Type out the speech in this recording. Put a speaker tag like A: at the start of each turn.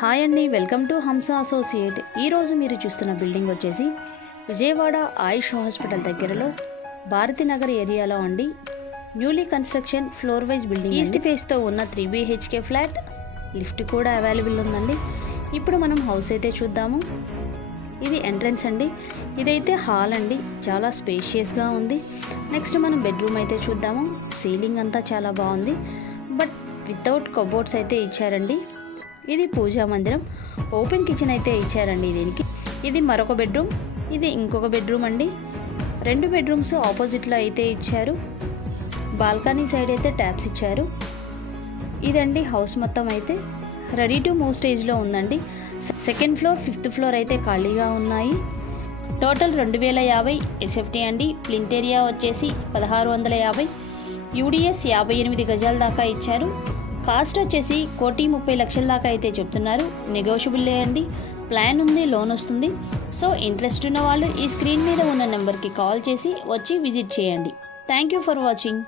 A: Hi అండి welcome to హంస associate. ఈరోజు మీరు చూస్తున్న బిల్డింగ్ వచ్చేసి విజయవాడ ఆయుష్ హాస్పిటల్ దగ్గరలో భారతీనగర్ ఏరియాలో అండి. Newly construction floor wise building east ఫేస్తో ఉన్న త్రీ బీహెచ్కే ఫ్లాట్ లిఫ్ట్ కూడా అవైలబుల్ ఉందండి. ఇప్పుడు మనం హౌస్ అయితే చూద్దాము. ఇది ఎంట్రన్స్ అండి. ఇదైతే హాల్ అండి. చాలా స్పేషియస్గా ఉంది. నెక్స్ట్ మనం బెడ్రూమ్ అయితే చూద్దాము. సీలింగ్ అంతా చాలా బాగుంది. బట్ వితౌట్ కబోర్డ్స్ అయితే ఇచ్చారండి. ఇది పూజా మందిరం. ఓపెన్ కిచెన్ అయితే ఇచ్చారండి దీనికి. ఇది మరొక బెడ్రూమ్ ఇది ఇంకొక బెడ్రూమ్ అండి. రెండు బెడ్రూమ్స్ ఆపోజిట్లో అయితే ఇచ్చారు. బాల్కనీ సైడ్ అయితే ట్యాప్స్ ఇచ్చారు. ఇదండి హౌస్ మొత్తం అయితే. రెడీ టు మూవ్ స్టేజ్లో ఉందండి. సెకండ్ ఫ్లోర్ ఫిఫ్త్ ఫ్లోర్ అయితే ఖాళీగా ఉన్నాయి. టోటల్ రెండు వేల యాభై ఎస్ఎఫ్టీ అండి. ప్లింత్ ఏరియా వచ్చేసి పదహారు వందల యాభై. యూడిఎస్ యాభై ఎనిమిది గజాల దాకా ఇచ్చారు. కాస్ట్ వచ్చేసి కోటి ముప్పై లక్షల దాకా అయితే చెప్తున్నారు. నెగోషియబుల్లే అండి. ప్లాన్ ఉంది లోన్ వస్తుంది. సో ఇంట్రెస్ట్ ఉన్న వాళ్ళు ఈ స్క్రీన్ మీద ఉన్న నెంబర్కి కాల్ చేసి వచ్చి విజిట్ చేయండి. Thank you for watching